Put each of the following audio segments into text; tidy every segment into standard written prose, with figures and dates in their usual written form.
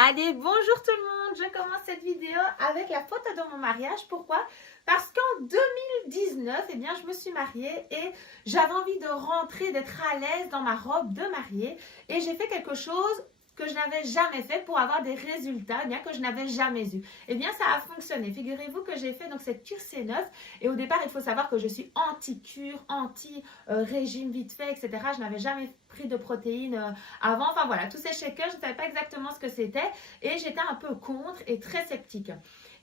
Allez, bonjour tout le monde, je commence cette vidéo avec la photo de mon mariage. Pourquoi? Parce qu'en 2019, eh bien, je me suis mariée et j'avais envie de rentrer, d'être à l'aise dans ma robe de mariée. Et j'ai fait quelque chose que je n'avais jamais fait pour avoir des résultats, eh bien, que je n'avais jamais eu. Eh bien, ça a fonctionné. Figurez-vous que j'ai fait donc cette cure C9. Et au départ, il faut savoir que je suis anti-cure, anti-régime vite fait, etc. Je n'avais jamais pris de protéines avant. Enfin voilà, tous ces shakers, je ne savais pas exactement ce que c'était. Et j'étais un peu contre et très sceptique.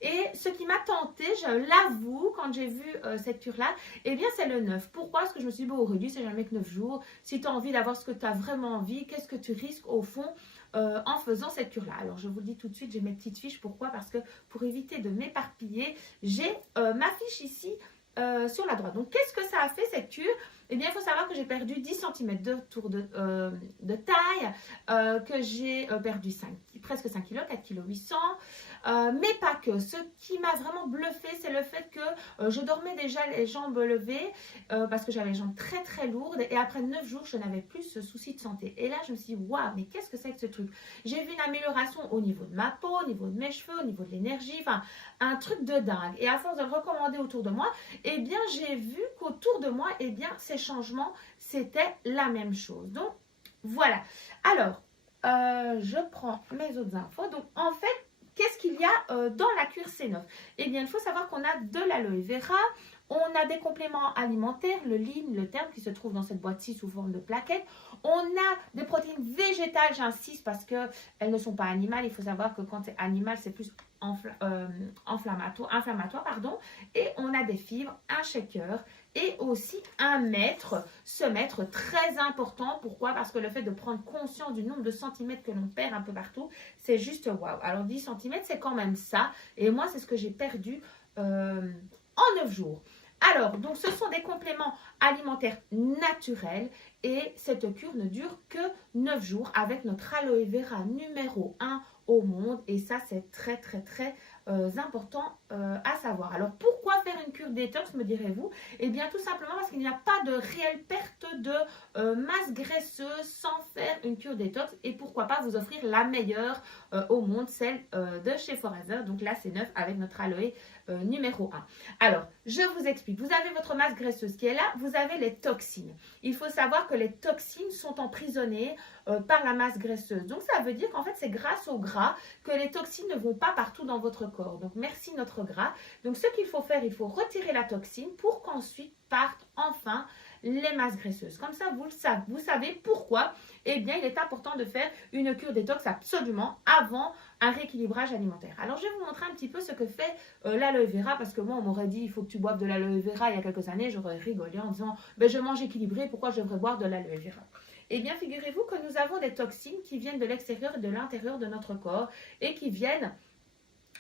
Et ce qui m'a tenté, je l'avoue, quand j'ai vu cette cure-là, eh bien c'est le 9. Pourquoi? Parce que je me suis dit, bon Aurélie, c'est jamais que 9 jours. Si tu as envie d'avoir ce que tu as vraiment envie, qu'est-ce que tu risques au fond en faisant cette cure-là? Alors je vous le dis tout de suite, j'ai mes petites fiches. Pourquoi? Parce que pour éviter de m'éparpiller, j'ai ma fiche ici sur la droite. Donc qu'est-ce que ça a fait cette cure? Eh bien, il faut savoir que j'ai perdu 10 cm de tour de taille, que j'ai perdu presque 5 kg, 4 kg 800. Mais pas que. Ce qui m'a vraiment bluffé, c'est le fait que je dormais déjà les jambes levées parce que j'avais les jambes très très lourdes. Et après 9 jours, je n'avais plus ce souci de santé. Et là, je me suis dit, waouh, mais qu'est-ce que c'est que ce truc? J'ai vu une amélioration au niveau de ma peau, au niveau de mes cheveux, au niveau de l'énergie. Enfin, un truc de dingue. Et à force de le recommander autour de moi, eh bien, j'ai vu qu'autour de moi, eh bien, ces changements, c'était la même chose. Donc, voilà. Alors, je prends mes autres infos. Donc, en fait, qu'est-ce qu'il y a dans la cure C9? Eh bien, il faut savoir qu'on a de l'aloe vera, on a des compléments alimentaires, le lean, le terme qui se trouve dans cette boîte-ci sous forme de plaquettes. On a des protéines végétales, j'insiste, parce qu'elles ne sont pas animales. Il faut savoir que quand c'est animal, c'est plus inflammatoire, pardon. Et on a des fibres, un shaker et aussi un mètre. Ce mètre très important. Pourquoi? Parce que le fait de prendre conscience du nombre de centimètres que l'on perd un peu partout, c'est juste waouh. Alors 10 centimètres, c'est quand même ça. Et moi, c'est ce que j'ai perdu en 9 jours. Alors, donc ce sont des compléments alimentaires naturels et cette cure ne dure que 9 jours avec notre aloe vera numéro 1 au monde. Et ça, c'est très, très, très important à savoir. Alors, pourquoi faire une cure détox, me direz-vous? Eh bien, tout simplement parce qu'il n'y a pas de réelle perte de masse graisseuse sans faire une cure détox. Et pourquoi pas vous offrir la meilleure au monde, celle de chez Forever. Donc là, c'est 9 avec notre aloe numéro 1. Alors, je vous explique. Vous avez votre masse graisseuse qui est là. Vous avez les toxines. Il faut savoir que les toxines sont emprisonnées par la masse graisseuse. Donc, ça veut dire qu'en fait, c'est grâce au gras que les toxines ne vont pas partout dans votre corps. Donc, merci notre gras. Donc, ce qu'il faut faire, il faut retirer la toxine pour qu'ensuite partent enfin les masses graisseuses. Comme ça, vous savez pourquoi. Eh bien, il est important de faire une cure détox absolument avant un rééquilibrage alimentaire. Alors, je vais vous montrer un petit peu ce que fait l'aloe vera, parce que moi, on m'aurait dit, il faut que tu boives de l'aloe vera il y a quelques années. J'aurais rigolé en disant, ben, je mange équilibré, pourquoi je devrais boire de l'aloe vera? Eh bien, figurez-vous que nous avons des toxines qui viennent de l'extérieur et de l'intérieur de notre corps et qui viennent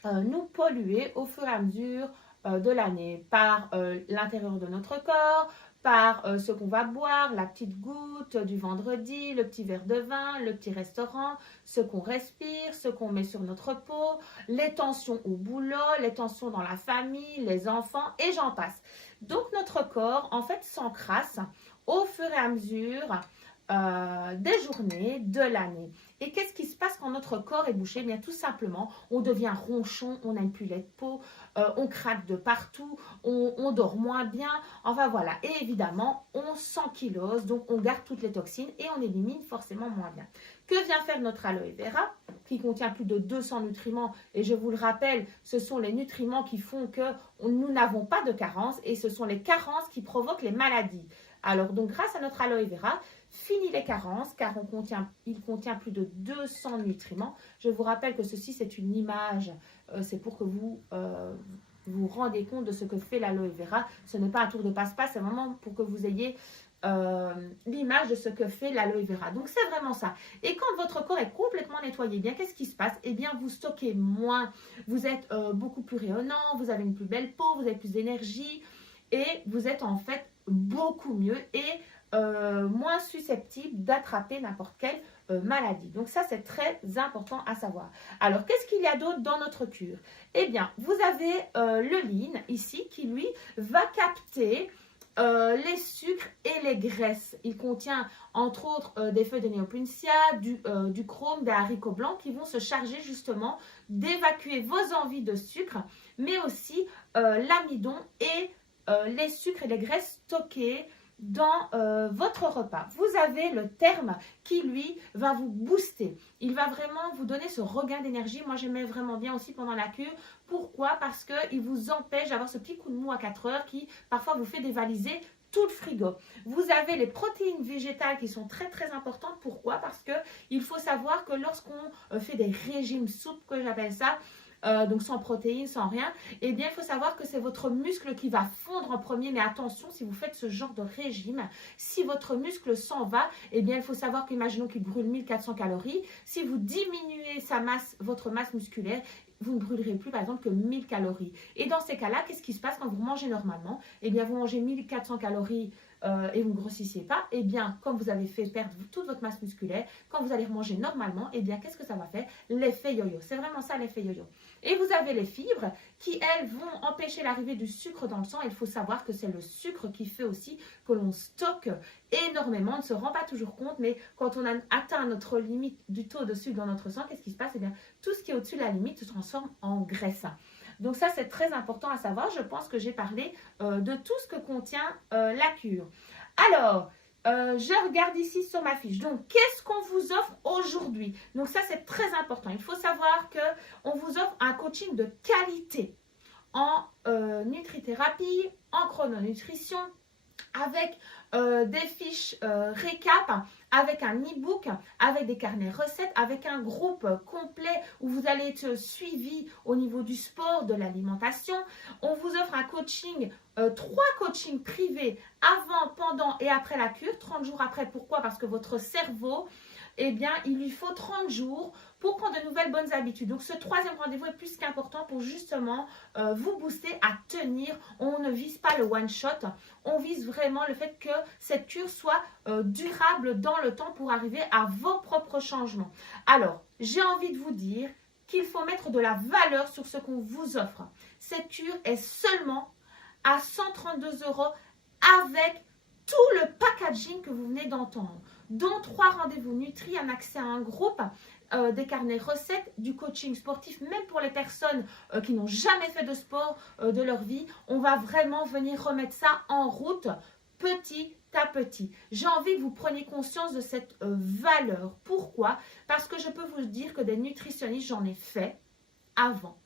nous polluer au fur et à mesure de l'année par l'intérieur de notre corps, par ce qu'on va boire, la petite goutte du vendredi, le petit verre de vin, le petit restaurant, ce qu'on respire, ce qu'on met sur notre peau, les tensions au boulot, les tensions dans la famille, les enfants et j'en passe. Donc notre corps en fait s'encrasse au fur et à mesure des journées, de l'année. Et qu'est-ce qui se passe quand notre corps est bouché? Eh bien, tout simplement, on devient ronchon, on n'a plus de peau, on craque de partout, on dort moins bien. Enfin voilà. Et évidemment, on s'ankylose, donc on garde toutes les toxines et on élimine forcément moins bien. Que vient faire notre aloe vera, qui contient plus de 200 nutriments? Et je vous le rappelle, ce sont les nutriments qui font que nous n'avons pas de carence et ce sont les carences qui provoquent les maladies. Alors, donc, grâce à notre aloe vera, fini les carences car il contient plus de 200 nutriments. Je vous rappelle que ceci, c'est une image. C'est pour que vous vous rendez compte de ce que fait l'aloe vera. Ce n'est pas un tour de passe-passe, c'est vraiment pour que vous ayez l'image de ce que fait l'aloe vera. Donc, c'est vraiment ça. Et quand votre corps est complètement nettoyé, bien, qu'est-ce qui se passe? Eh bien, vous stockez moins. Vous êtes beaucoup plus rayonnant, vous avez une plus belle peau, vous avez plus d'énergie et vous êtes en fait beaucoup mieux et moins susceptible d'attraper n'importe quelle maladie. Donc ça, c'est très important à savoir. Alors, qu'est-ce qu'il y a d'autre dans notre cure? Eh bien, vous avez le lean ici qui, lui, va capter les sucres et les graisses. Il contient entre autres des feuilles de néopuntia, du chrome, des haricots blancs qui vont se charger justement d'évacuer vos envies de sucre, mais aussi l'amidon et les sucres et les graisses stockés dans votre repas. Vous avez le terme qui, lui, va vous booster. Il va vraiment vous donner ce regain d'énergie. Moi, j'aimais vraiment bien aussi pendant la cure. Pourquoi? Parce qu'il vous empêche d'avoir ce petit coup de mou à 4 heures qui, parfois, vous fait dévaliser tout le frigo. Vous avez les protéines végétales qui sont très, très importantes. Pourquoi? Parce qu'il faut savoir que lorsqu'on fait des régimes souples, que j'appelle ça, donc sans protéines, sans rien, eh bien, il faut savoir que c'est votre muscle qui va fondre en premier. Mais attention, si vous faites ce genre de régime, si votre muscle s'en va, eh bien, il faut savoir qu'imaginons qu'il brûle 1400 calories. Si vous diminuez sa masse, votre masse musculaire, vous ne brûlerez plus, par exemple, que 1000 calories. Et dans ces cas-là, qu'est-ce qui se passe quand vous mangez normalement? Eh bien, vous mangez 1400 calories et vous ne grossissiez pas. Eh bien, comme vous avez fait perdre toute votre masse musculaire, quand vous allez remanger normalement, eh bien, qu'est-ce que ça va faire? L'effet yo-yo. C'est vraiment ça, l'effet yo-yo. Et vous avez les fibres qui, elles, vont empêcher l'arrivée du sucre dans le sang. Il faut savoir que c'est le sucre qui fait aussi que l'on stocke énormément. On ne se rend pas toujours compte, mais quand on a atteint notre limite du taux de sucre dans notre sang, qu'est-ce qui se passe? Eh bien, tout ce qui est au-dessus de la limite se transforme en graisse. Donc ça, c'est très important à savoir. Je pense que j'ai parlé de tout ce que contient la cure. Alors, je regarde ici sur ma fiche. Donc, qu'est-ce qu'on vous offre aujourd'hui? Donc ça, c'est très important. Il faut savoir qu'on vous offre un coaching de qualité en nutrithérapie, en chrononutrition, avec des fiches récap, avec un e-book, avec des carnets recettes, avec un groupe complet où vous allez être suivi au niveau du sport, de l'alimentation. On vous offre un coaching, 3 coachings privés avant, pendant et après la cure, 30 jours après. Pourquoi? Parce que votre cerveau, eh bien, il lui faut 30 jours pour prendre de nouvelles bonnes habitudes. Donc, ce 3e rendez-vous est plus qu'important pour justement vous booster à tenir. On ne vise pas le one-shot. On vise vraiment le fait que cette cure soit durable dans le temps pour arriver à vos propres changements. Alors, j'ai envie de vous dire qu'il faut mettre de la valeur sur ce qu'on vous offre. Cette cure est seulement à 132 € avec tout le packaging que vous venez d'entendre, dont 3 rendez-vous Nutri, un accès à un groupe, des carnets recettes, du coaching sportif, même pour les personnes qui n'ont jamais fait de sport de leur vie. On va vraiment venir remettre ça en route petit à petit. J'ai envie que vous preniez conscience de cette valeur. Pourquoi? Parce que je peux vous dire que des nutritionnistes, j'en ai fait avant.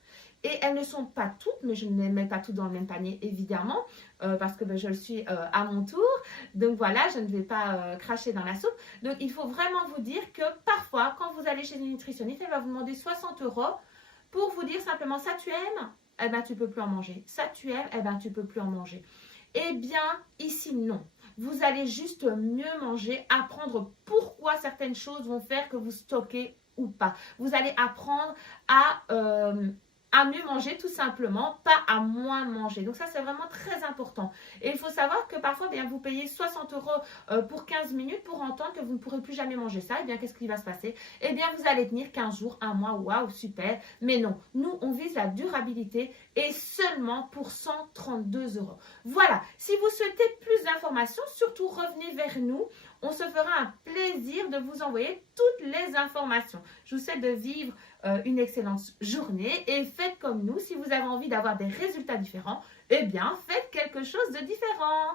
Et elles ne sont pas toutes, mais je ne les mets pas toutes dans le même panier, évidemment, parce que je le suis à mon tour. Donc voilà, je ne vais pas cracher dans la soupe. Donc il faut vraiment vous dire que parfois, quand vous allez chez une nutritionniste, elle va vous demander 60 € pour vous dire simplement, ça tu aimes? Eh bien, tu ne peux plus en manger. Ça tu aimes? Eh bien, tu ne peux plus en manger. Eh bien, ici, non. Vous allez juste mieux manger, apprendre pourquoi certaines choses vont faire que vous stockez ou pas. Vous allez apprendre à mieux manger tout simplement, pas à moins manger. Donc ça, c'est vraiment très important. Et il faut savoir que parfois, bien, vous payez 60 € pour 15 minutes pour entendre que vous ne pourrez plus jamais manger ça. Et bien, qu'est-ce qui va se passer? Eh bien, vous allez tenir 15 jours, un mois, waouh, super. Mais non, nous, on vise la durabilité et seulement pour 132 €. Voilà, si vous souhaitez plus d'informations, surtout revenez vers nous. On se fera un plaisir de vous envoyer toutes les informations. Je vous souhaite de vivre une excellente journée et faites comme nous. Si vous avez envie d'avoir des résultats différents, eh bien, faites quelque chose de différent.